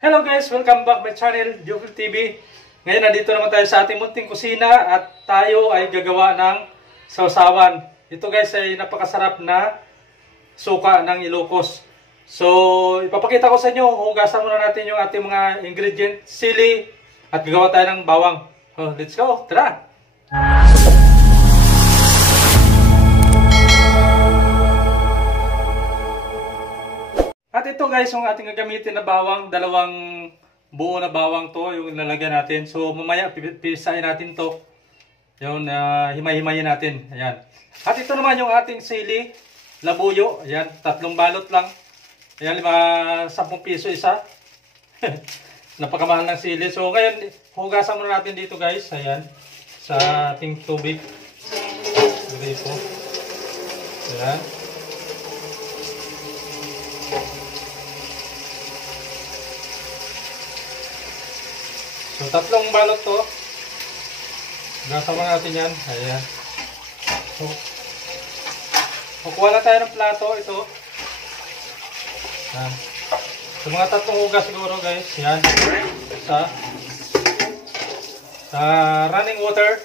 Hello guys! Welcome back my channel, Jofil TV. Ngayon nandito naman tayo sa ating munting kusina at tayo ay gagawa ng sausawan. Ito guys ay napakasarap na suka ng Ilocos. So ipapakita ko sa inyo, hugasan muna natin yung ating mga ingredient, sili at gagawa tayo ng bawang. So let's go! Tara! At ito guys, yung ating gagamitin na bawang, dalawang buo na bawang to, yung lalagyan natin. So mamaya pipisahin natin to. Yung himay-himayin natin. Ayan. At ito naman yung ating sili, labuyo. Ayan, 3 balot lang. Ayan, 10 piso isa. Napakamahal ng sili. So ngayon, hugasan muna natin dito guys. Ayan, sa ating tubig. Dito. Ayan. So 3 balot to. Hugasan muna natin yan. Ayan. So, kukuha na tayo ng plato. Ito. Ayan. So mga 3 hugas siguro guys. Yan. Sa running water.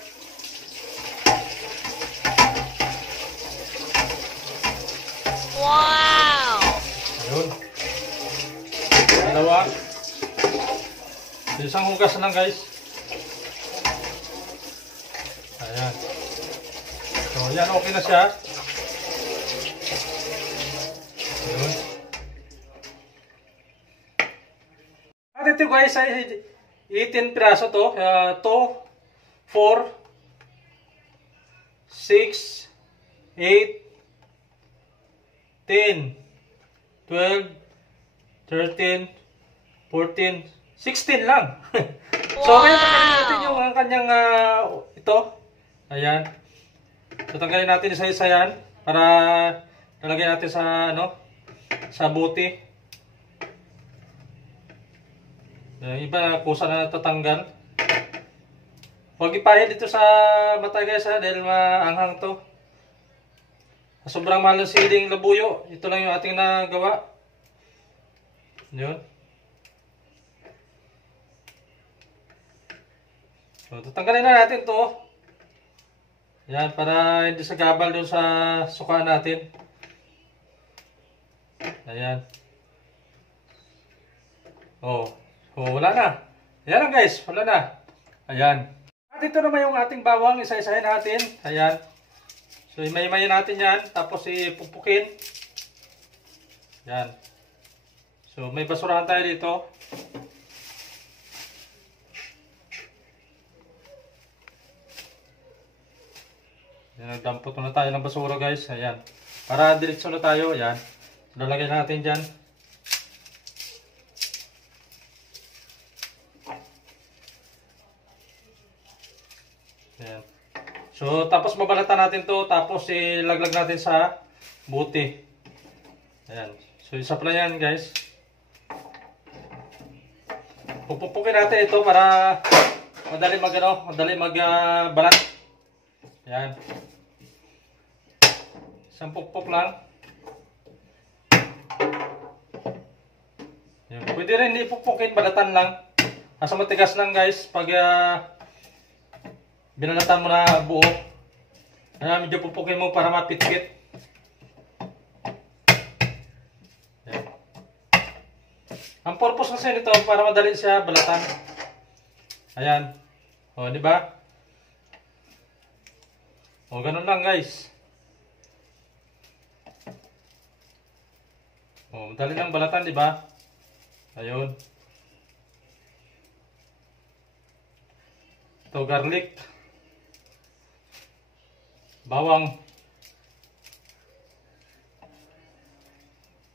Wow! Ayun. Dalawa. Isang hugas lang guys. Ayan. So yan, okay na siya. Ayun. At ito guys ay 18 piraso to. 2, 4, 6, 8, 10, 12, 13, 14, 16 lang. So, ngayon tanggalin natin yung kanyang ito. Ayan. So, tanggalin natin isa-isa yan para lalagyan natin sa sa buti. Yung iba kusa na natatanggal. Huwag ipahid dito sa mata guys dahil maanghang to. Sobrang mahal ng siling labuyo. Ito lang yung ating nagawa. Yun. So, tatanggalin na natin to. Yan, para hindi sagabal doon sa suka natin. Ayan. Oh, wala na. Ayan lang guys, wala na. Ayan. At ito naman yung ating bawang, isa-isahin natin. Ayan. So, imay-imayin natin yan, tapos ipupukin. Yan. So, may basurahan tayo dito. Yan, nagdampot na tayo ng basura guys. Ayan. Para diretso na tayo. Ayan. Lalagay natin dyan. Ayan. So, tapos mabalatan natin to, tapos ilaglag natin sa buti. Ayan. So, isa pala yan, guys. Pupupukin natin ito para madali magbalat. Ayan. Isang pupuk lang. Ayan. Pwede rin ipupukin, balatan lang. Asa matigas lang, guys, pag binalatan mo na buo. Ayan, medyo pupukin mo para mapitpit. Ayan. Ang purpose kasi nito para madali siya balatan. Ayan. O, di ba? O, ganun lang guys. O, madali lang balatan, di ba? Ayun. Ito, garlic. Bawang.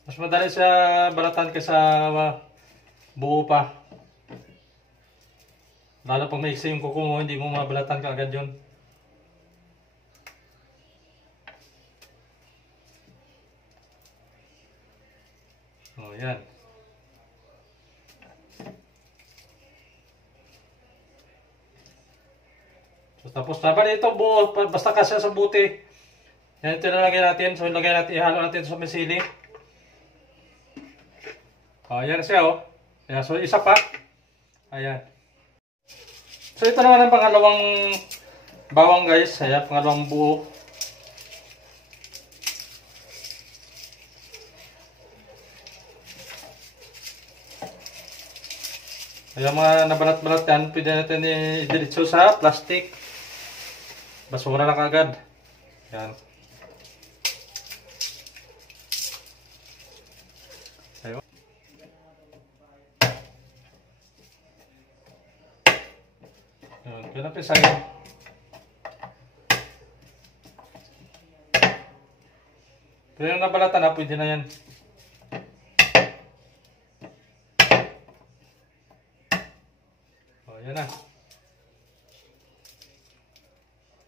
Mas madali siya balatan kaysa buo pa. Lalo pag maiksi yung kuko mo, hindi mo mabalatan ka agad yun. O, yan. So, tapos dapat ito buo, basta kasya sa buti. Yan, ito nalagay natin. So, ihalo natin sa may sili. Oh, yan siya, oh. Ayan, so isa pa. Ayan. So ito naman ang pangalawang bawang guys. Ayan, pangalawang buo. Ayan, mga nabalat-balat yan, pwede natin i-diretso sa plastic. Basura na kagad. Ayan. Ayun. Ayan, kaya napisahin. Pero yung nabalatan na, pwede na yan. Ayan na.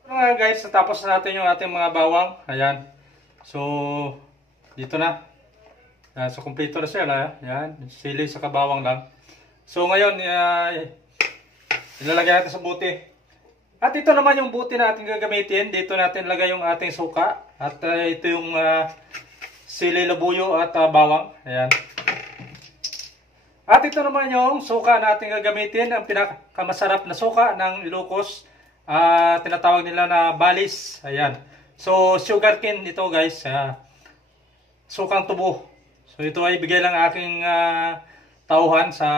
Mga guys, natapos na natin yung ating mga bawang. Ayan. So, dito na. Ayan, so, kompleto na siya. Ayan, sili sa kabawang lang. So, ngayon, ilalagay natin sa buti. At ito naman yung buti na ating gagamitin. Dito natin lagay yung ating suka. At ito yung sili, labuyo at bawang. Ayan. At ito naman yung suka na ating gagamitin, ang pinakamasarap na suka ng Ilocos. Tinatawag nila na balis. Ayan. So, sugar cane ito guys. Sukang tubo. So, ito ay bigay lang aking tauhan sa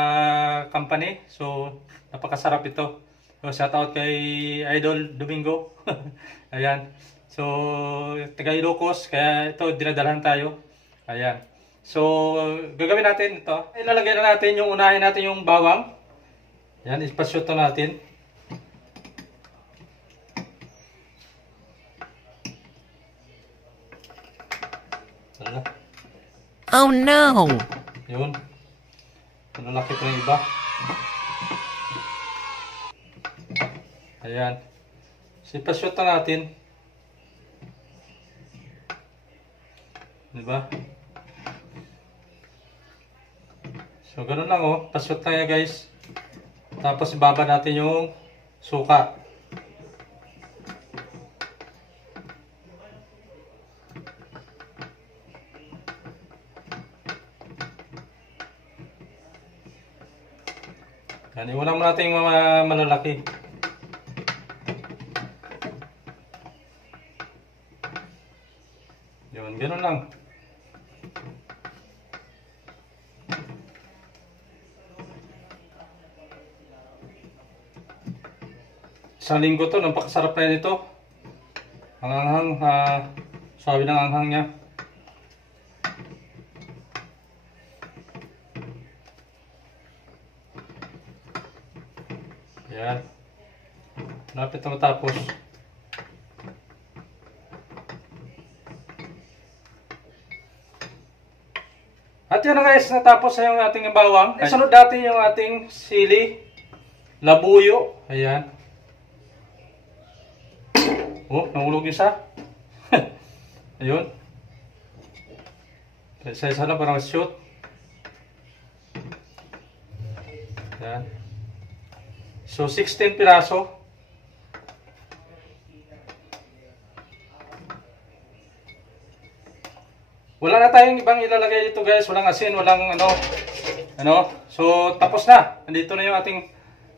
company. So, napakasarap ito. So, shout out kay Idol Domingo. Ayan. So, taga Ilocos. Kaya ito, dinadalhan tayo. Ayan. So, gagawin natin ito. Ilalagay na natin yung unahin natin yung bawang. Yan, ipasyuto natin. Oh no! Yun. Malalaki ito yung iba. Ayan. So, ipasyuto natin. Diba? So, ganun lang oh. Paswat lang yan guys. Tapos, ibaba natin yung suka. Yan, iwanan mo natin yung mga malalaki. Yun, ganun lang. Isang linggo to, napakasarap na yan ito. Ang anghang, sabi ng anghang niya. Ayan. Lapit na matapos. At yun na guys, natapos na yung ating bawang. Sunod natin yung ating sili, labuyo. Ayan. Oh, nahulog isa. Ayun. Isa-isa lang para ma-shoot. Ayan. So, 16 piraso. Wala na tayong ibang ilalagay dito guys. Walang asin, walang ano. So, tapos na. Nandito na yung ating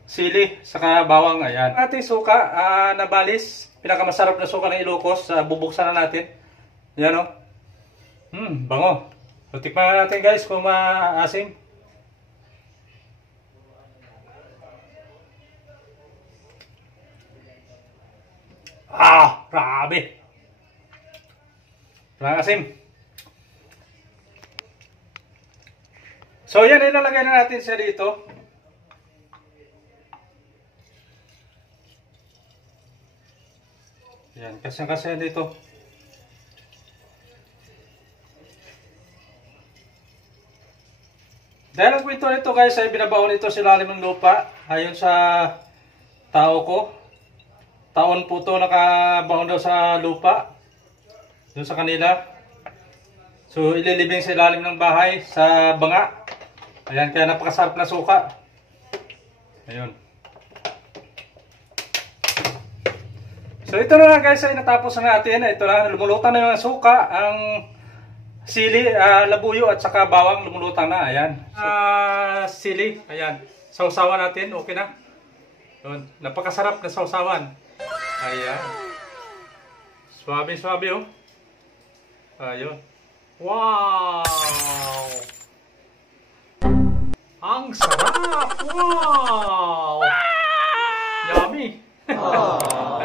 sili, saka bawang. Ayan. Ating suka na balis. Pinakamasarap na suka ng Ilocos. Bubuksan na natin. Ayan o. Bango. So, tikman na natin guys kung maasim. Grabe. Walang asim. So, yan. Ilalagay na natin siya dito. Yan. Kasi dito. Dahil ang kwento nito guys ay binabaon ito sa ilalim ng lupa. Ayon sa tao ko. Taon po ito nakabaon daw sa lupa. Doon sa kanila. So ililibing sa ilalim ng bahay sa banga. Ayan, kaya napakasarap na suka. Ayun. So ito na lang guys ay natapos na natin. Ito na, lumulutan na yung suka. Ang sili, labuyo at saka bawang lumulutang na. Ayan. Sili. Ayan. Sausawan natin. Okay na. Yun. Napakasarap na sausawan. Ayan. Swabe-swabe oh. Ayun. Wow! Ang sarap! Wow! Yummy!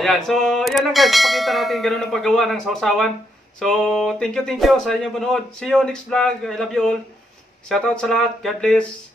Ayan, so yan lang guys, pakita natin ganun ang paggawa ng sausawan. So, thank you sa inyong panood. See you next vlog. I love you all. Shout out sa lahat. God bless.